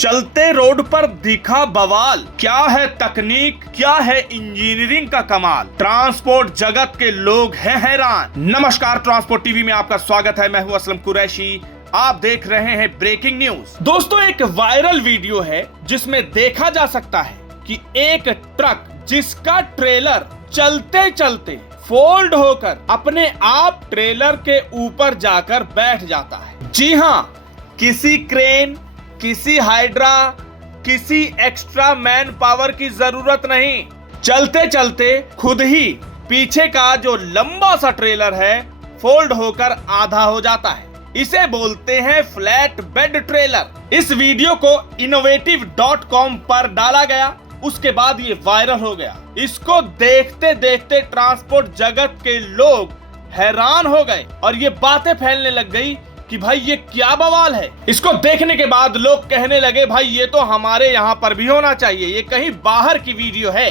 चलते रोड पर दिखा बवाल, क्या है तकनीक, क्या है इंजीनियरिंग का कमाल। ट्रांसपोर्ट जगत के लोग हैं हैरान। नमस्कार, ट्रांसपोर्ट टीवी में आपका स्वागत है। मैं हूं असलम कुरैशी, आप देख रहे हैं ब्रेकिंग न्यूज। दोस्तों, एक वायरल वीडियो है जिसमें देखा जा सकता है कि एक ट्रक जिसका ट्रेलर चलते चलते फोल्ड होकर अपने आप ट्रेलर के ऊपर जाकर बैठ जाता है। जी हां, किसी क्रेन, किसी हाइड्रा, किसी एक्स्ट्रा मैन पावर की जरूरत नहीं। चलते चलते खुद ही पीछे का जो लंबा सा ट्रेलर है फोल्ड होकर आधा हो जाता है। इसे बोलते हैं फ्लैट बेड ट्रेलर। इस वीडियो को innovative.com पर डाला गया, उसके बाद ये वायरल हो गया। इसको देखते देखते ट्रांसपोर्ट जगत के लोग हैरान हो गए और ये बातें फैलने लग गई कि भाई ये क्या बवाल है। इसको देखने के बाद लोग कहने लगे भाई ये तो हमारे यहाँ पर भी होना चाहिए, ये कहीं बाहर की वीडियो है।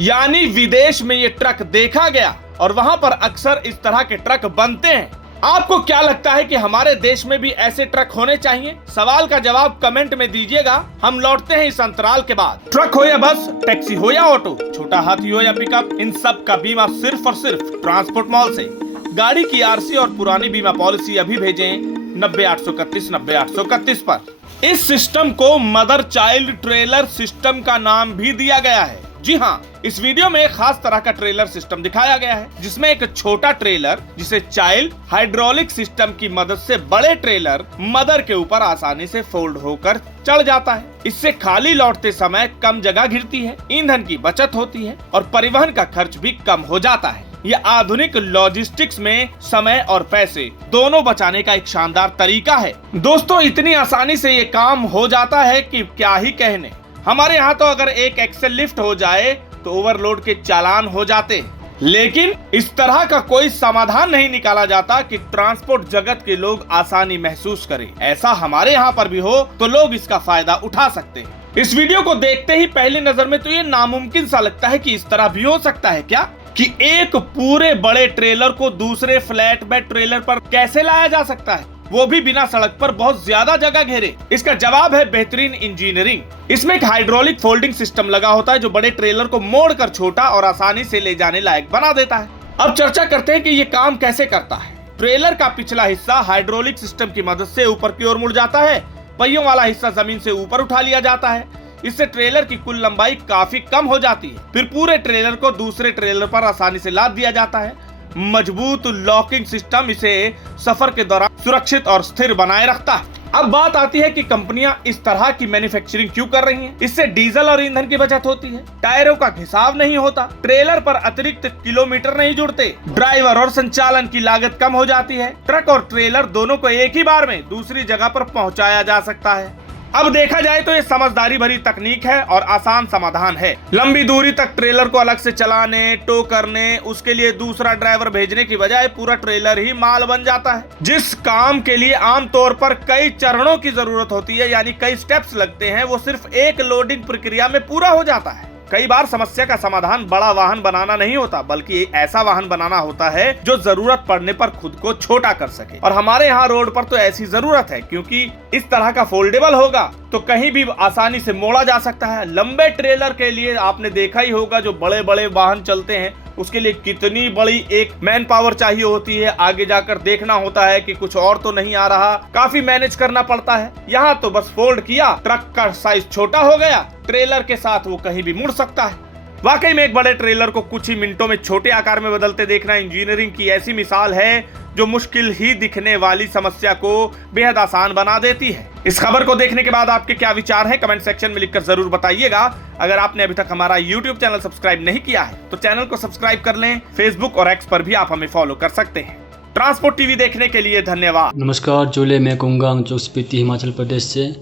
यानी विदेश में ये ट्रक देखा गया और वहां पर अक्सर इस तरह के ट्रक बनते हैं। आपको क्या लगता है कि हमारे देश में भी ऐसे ट्रक होने चाहिए? सवाल का जवाब कमेंट में दीजिएगा। हम लौटते हैं इस अंतराल के बाद। ट्रक हो या बस, टैक्सी हो या ऑटो, छोटा हाथी हो या पिकअप, इन सब का बीमा सिर्फ और सिर्फ ट्रांसपोर्ट मॉल से। गाड़ी की आरसी और पुरानी बीमा पॉलिसी अभी भेजें 90-831 90-831 पर। इस सिस्टम को मदर चाइल्ड ट्रेलर सिस्टम का नाम भी दिया गया है। जी हाँ, इस वीडियो में एक खास तरह का ट्रेलर सिस्टम दिखाया गया है जिसमें एक छोटा ट्रेलर जिसे चाइल्ड हाइड्रोलिक सिस्टम की मदद से बड़े ट्रेलर मदर के ऊपर आसानी से फोल्ड होकर चढ़ जाता है। इससे खाली लौटते समय कम जगह घिरती है, ईंधन की बचत होती है और परिवहन का खर्च भी कम हो जाता है। यह आधुनिक लॉजिस्टिक्स में समय और पैसे दोनों बचाने का एक शानदार तरीका है। दोस्तों, इतनी आसानी से ये काम हो जाता है कि क्या ही कहने। हमारे यहाँ तो अगर एक एक्सेल लिफ्ट हो जाए तो ओवरलोड के चालान हो जाते हैं, लेकिन इस तरह का कोई समाधान नहीं निकाला जाता कि ट्रांसपोर्ट जगत के लोग आसानी महसूस करें। ऐसा हमारे यहाँ पर भी हो तो लोग इसका फायदा उठा सकते हैं। इस वीडियो को देखते ही पहली नजर में तो ये नामुमकिन सा लगता है कि इस तरह भी हो सकता है क्या, कि एक पूरे बड़े ट्रेलर को दूसरे फ्लैट बेड ट्रेलर पर कैसे लाया जा सकता है, वो भी बिना सड़क पर बहुत ज्यादा जगह घेरे। इसका जवाब है बेहतरीन इंजीनियरिंग। इसमें एक हाइड्रोलिक फोल्डिंग सिस्टम लगा होता है जो बड़े ट्रेलर को मोड़कर छोटा और आसानी से ले जाने लायक बना देता है। अब चर्चा करते हैं कि ये काम कैसे करता है। ट्रेलर का पिछला हिस्सा हाइड्रोलिक सिस्टम की मदद से ऊपर की ओर मुड़ जाता है। पहियों वाला हिस्सा जमीन से ऊपर उठा लिया जाता है। इससे ट्रेलर की कुल लंबाई काफी कम हो जाती है। फिर पूरे ट्रेलर को दूसरे ट्रेलर पर आसानी से लाद दिया जाता है। मजबूत लॉकिंग सिस्टम इसे सफर के दौरान सुरक्षित और स्थिर बनाए रखता है। अब बात आती है कि कंपनियां इस तरह की मैन्युफैक्चरिंग क्यों कर रही हैं? इससे डीजल और ईंधन की बचत होती है, टायरों का घिसाव नहीं होता, ट्रेलर पर अतिरिक्त किलोमीटर नहीं जुड़ते, ड्राइवर और संचालन की लागत कम हो जाती है। ट्रक और ट्रेलर दोनों को एक ही बार में दूसरी जगह पर पहुंचाया जा सकता है। अब देखा जाए तो ये समझदारी भरी तकनीक है और आसान समाधान है। लंबी दूरी तक ट्रेलर को अलग से चलाने, टो करने, उसके लिए दूसरा ड्राइवर भेजने की बजाय पूरा ट्रेलर ही माल बन जाता है। जिस काम के लिए आमतौर पर कई चरणों की जरूरत होती है, यानी कई स्टेप्स लगते हैं, वो सिर्फ एक लोडिंग प्रक्रिया में पूरा हो जाता है। कई बार समस्या का समाधान बड़ा वाहन बनाना नहीं होता, बल्कि ऐसा वाहन बनाना होता है जो जरूरत पड़ने पर खुद को छोटा कर सके। और हमारे यहाँ रोड पर तो ऐसी जरूरत है, क्योंकि इस तरह का फोल्डेबल होगा तो कहीं भी आसानी से मोड़ा जा सकता है। लंबे ट्रेलर के लिए आपने देखा ही होगा, जो बड़े बड़े वाहन चलते हैं उसके लिए कितनी बड़ी एक मैन पावर चाहिए होती है। आगे जाकर देखना होता है कि कुछ और तो नहीं आ रहा, काफी मैनेज करना पड़ता है। यहाँ तो बस फोल्ड किया, ट्रक का साइज छोटा हो गया, ट्रेलर के साथ वो कहीं भी मुड़ सकता है। वाकई में एक बड़े ट्रेलर को कुछ ही मिनटों में छोटे आकार में बदलते देखना इंजीनियरिंग की ऐसी मिसाल है जो मुश्किल ही दिखने वाली समस्या को बेहद आसान बना देती है। इस खबर को देखने के बाद आपके क्या विचार हैं, कमेंट सेक्शन में लिखकर जरूर बताइएगा। अगर आपने अभी तक हमारा YouTube चैनल सब्सक्राइब नहीं किया है तो चैनल को सब्सक्राइब कर लें। फेसबुक और एक्स पर भी आप हमें फॉलो कर सकते हैं। ट्रांसपोर्ट टीवी देखने के लिए धन्यवाद। नमस्कार, जोले मैं कुंगांग जो स्पीति हिमाचल प्रदेश से।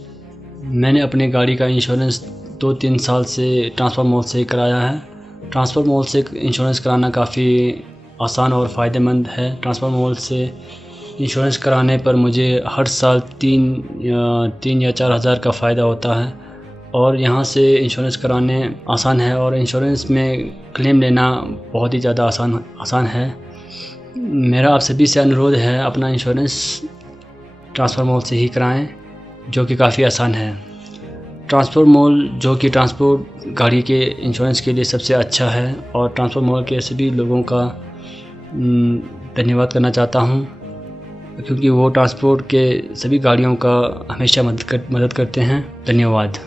मैंने अपनी गाड़ी का इंश्योरेंस 2-3 साल से ट्रांसपोर्ट मॉल से कराया है। ट्रांसपोर्ट मॉल से इंश्योरेंस कराना काफ़ी आसान और फ़ायदेमंद है। ट्रांसपोर्ट मॉल से इंश्योरेंस कराने पर मुझे हर साल 3 या 4 हज़ार का फ़ायदा होता है और यहाँ से इंश्योरेंस कराने आसान है और इंश्योरेंस में क्लेम लेना बहुत ही ज़्यादा आसान है। मेरा आप सभी से अनुरोध है, अपना इंश्योरेंस ट्रांसपोर्ट मॉल से ही कराएं, जो कि काफ़ी आसान है। ट्रांसपोर्ट मॉल जो कि ट्रांसपोर्ट गाड़ी के इंश्योरेंस के लिए सबसे अच्छा है, और ट्रांसपोर्ट मॉल के सभी लोगों का धन्यवाद करना चाहता हूं, क्योंकि वो ट्रांसपोर्ट के सभी गाड़ियों का हमेशा मदद करते हैं। धन्यवाद।